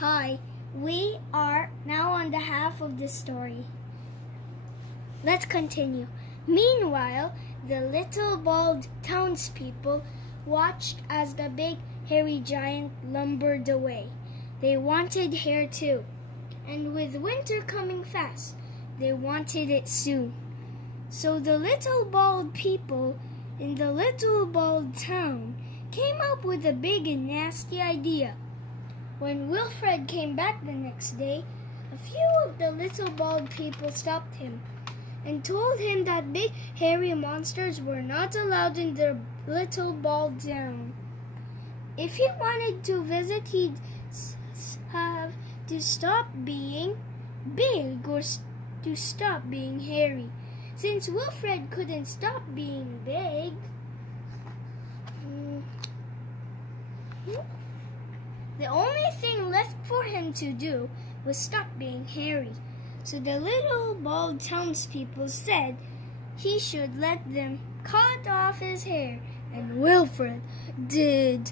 Hi, we are now on the half of the story. Let's continue. Meanwhile, the little bald townspeople watched as the big hairy giant lumbered away. They wanted hair too, and with winter coming fast, they wanted it soon. So the little bald people in the little bald town came up with a big and nasty idea. When Wilfred came back the next day, a few of the little bald people stopped him and told him that big hairy monsters were not allowed in their little bald town. If he wanted to visit, he'd have to stop being big or to stop being hairy. Since Wilfred couldn't stop being big, the only thing left for him to do was stop being hairy. So the little bald townspeople said he should let them cut off his hair, and Wilfred did.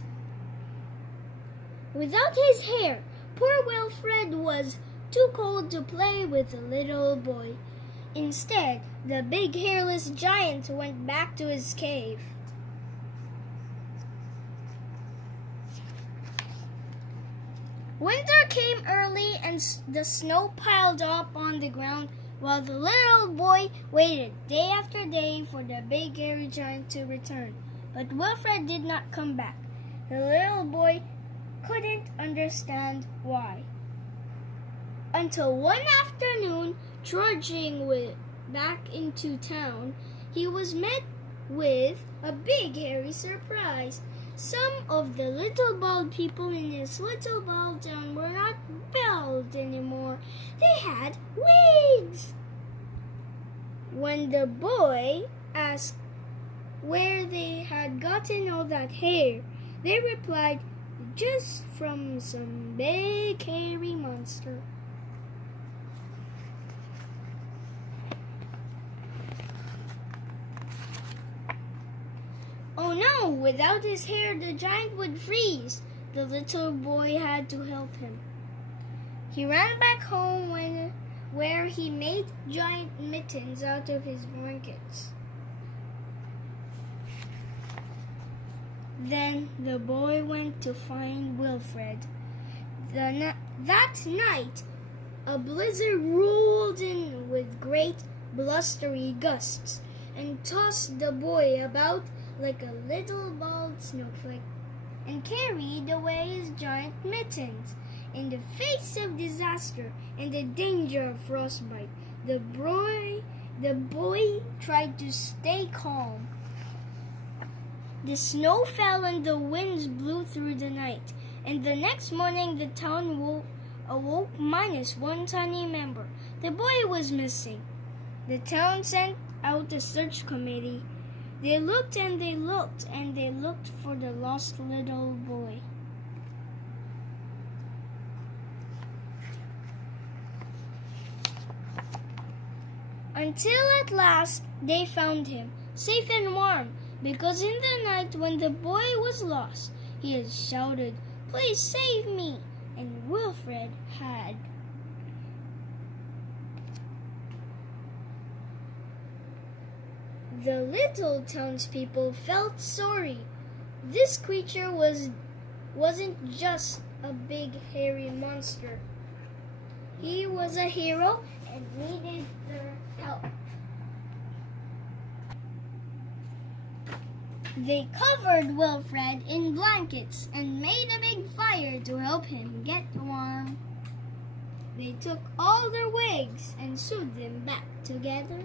Without his hair, poor Wilfred was too cold to play with the little boy. Instead, the big hairless giant went back to his cave. Winter came early and the snow piled up on the ground while the little boy waited day after day for the big hairy giant to return. But Wilfred did not come back. The little boy couldn't understand why. Until one afternoon, trudging back into town, he was met with a big hairy surprise. Some of the little bald people in this little bald town were not bald anymore. They had wigs. When the boy asked where they had gotten all that hair, they replied, "Just from some big hairy monster." Oh no, without his hair the giant would freeze. The little boy had to help him. He ran back home where he made giant mittens out of his blankets. Then the boy went to find Wilfred. That night, a blizzard rolled in with great blustery gusts and tossed the boy about like a little bald snowflake, and carried away his giant mittens. In the face of disaster and the danger of frostbite, the boy tried to stay calm. The snow fell and the winds blew through the night, and the next morning the town awoke minus one tiny member. The boy was missing. The town sent out a search committee. They looked and they looked and they looked for the lost little boy. Until at last they found him, safe and warm, because in the night when the boy was lost, he had shouted, "Please save me!" And Wilfred had. The little townspeople felt sorry. This creature wasn't just a big hairy monster. He was a hero and needed their help. They covered Wilfred in blankets and made a big fire to help him get warm. They took all their wigs and sewed them back together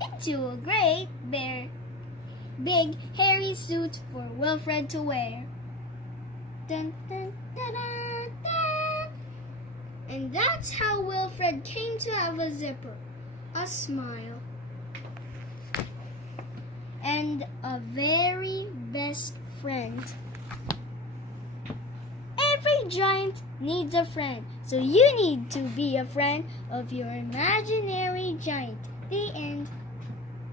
into a great, big, hairy suit for Wilfred to wear. Dun, dun, dun, dun, dun. And that's how Wilfred came to have a zipper, a smile, and a very best friend. Every giant needs a friend, so you need to be a friend of your imaginary giant. The end.